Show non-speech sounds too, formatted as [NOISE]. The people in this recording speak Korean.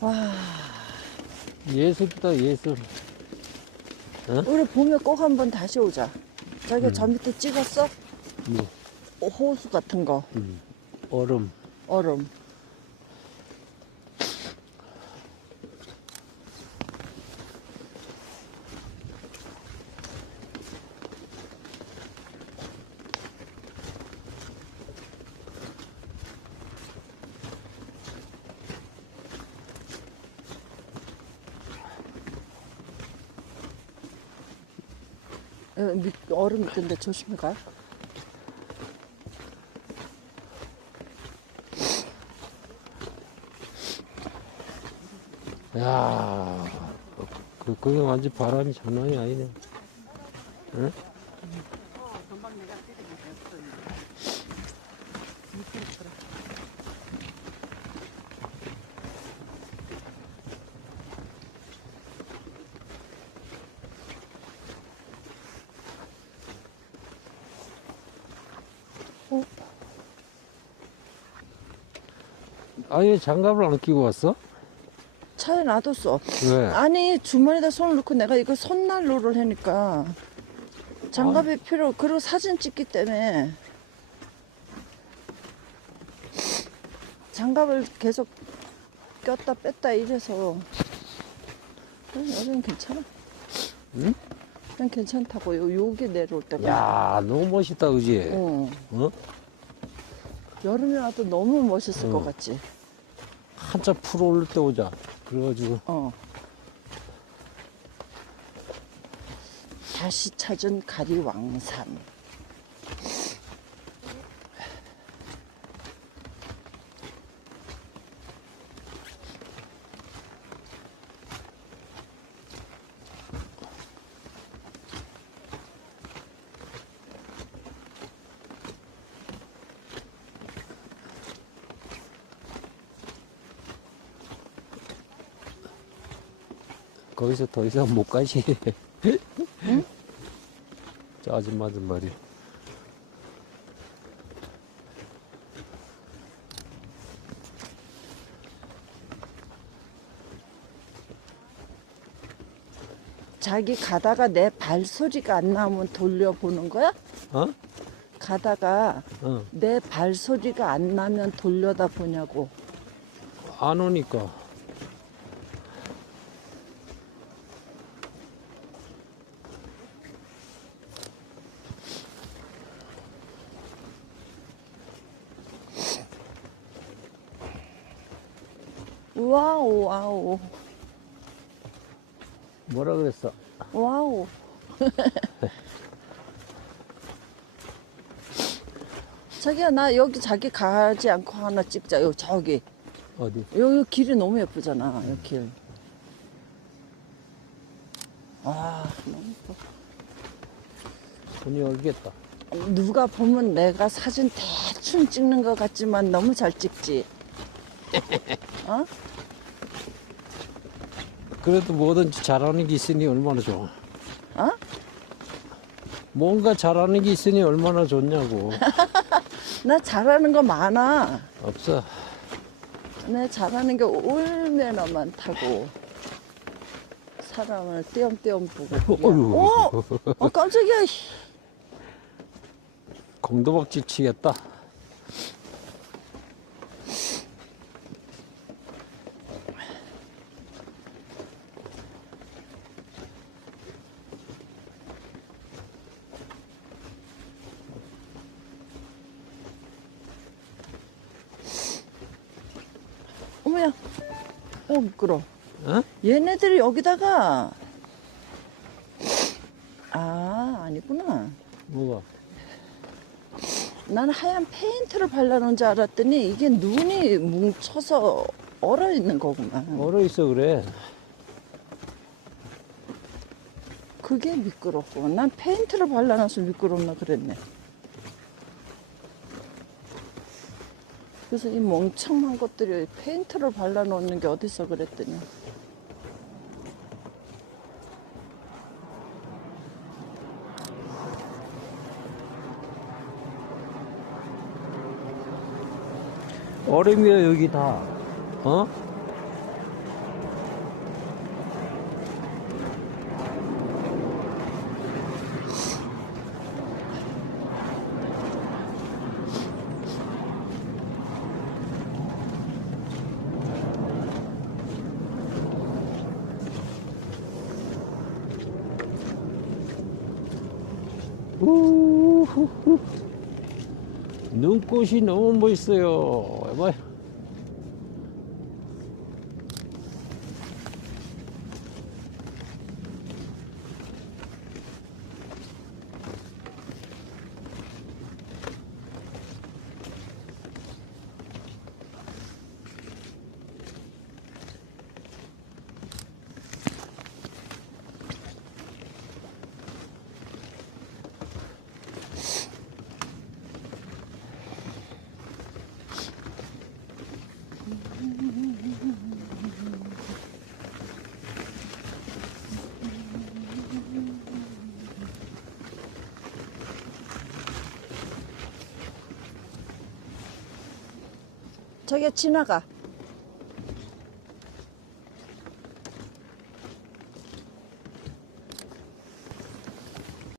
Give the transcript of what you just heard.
와, 예술이다 예술. 우리 봄에 꼭 한번 다시 오자. 자기 음. 저 밑에 찍었어? 뭐, 어, 호수 같은 거, 음, 얼음. 얼음. 얼음 있던데 조심히 가. 야, 그 그게 완전 바람이 장난이 아니네. 응? 아예 장갑을 안 끼고 왔어? 차에 놔뒀어. 왜? 아니 주머니에다 손을 넣고 내가 이거 손난로를 하니까 장갑이 필요. 그리고 사진 찍기 때문에 장갑을 계속 꼈다 뺐다 이래서 여기는 괜찮아. 응? 그냥 괜찮다고 요 요게 내려올 때가. 야, 너무 멋있다, 그지? 어. 어? 여름에 와도 너무 멋있을 어. 것 같지. 한참 풀 오를 때 오자. 그래가지고 어. 다시 찾은 가리 왕산. 거기서 더 이상 못 가시. 저 아줌마들 말이야. 자기 가다가 내 발소리가 안 나오면 돌려보는 거야? 어? 가다가 어. 내 발소리가 안 나면 돌려다 보냐고. 안 오니까. 와우, 와우, 뭐라 그랬어? 와우. [LAUGHS] 자기야, 나 여기 자기 가지 않고 하나 찍자. 요, 저기. 어디? 여기 길이 너무 예쁘잖아, 여기 길. 아, 너무 예뻐. 손이 얼겠다. 누가 보면 내가 사진 대충 찍는 것 같지만 너무 잘 찍지. 어? 그래도 뭐든지 잘하는 게 있으니 얼마나 좋아. 어? 뭔가 잘하는 게 있으니 얼마나 좋냐고. [LAUGHS] 나 잘하는 거 많아. 없어. 내 잘하는 게 얼마나 많다고. 사람을 띄엄띄엄 보고. 어휴. 어? 어, 깜짝이야. [LAUGHS] 공도박질 치겠다. 어, 미끄러. 어? 얘네들이 여기다가. 아, 아니구나. 뭐가? 나는 하얀 페인트를 발라놓은 줄 알았더니 이게 눈이 뭉쳐서 얼어 있는 거구만. 얼어 있어 그래. 그게 미끄럽고 난 페인트를 발라놔서 미끄럽나 그랬네. 그래서 이 멍청한 것들이 페인트를 발라놓는 게 어딨어 그랬더니 얼음이야 여기 다. 어? 우후후. 눈꽃이 너무 멋있어요. 봐요. 저기 지나가.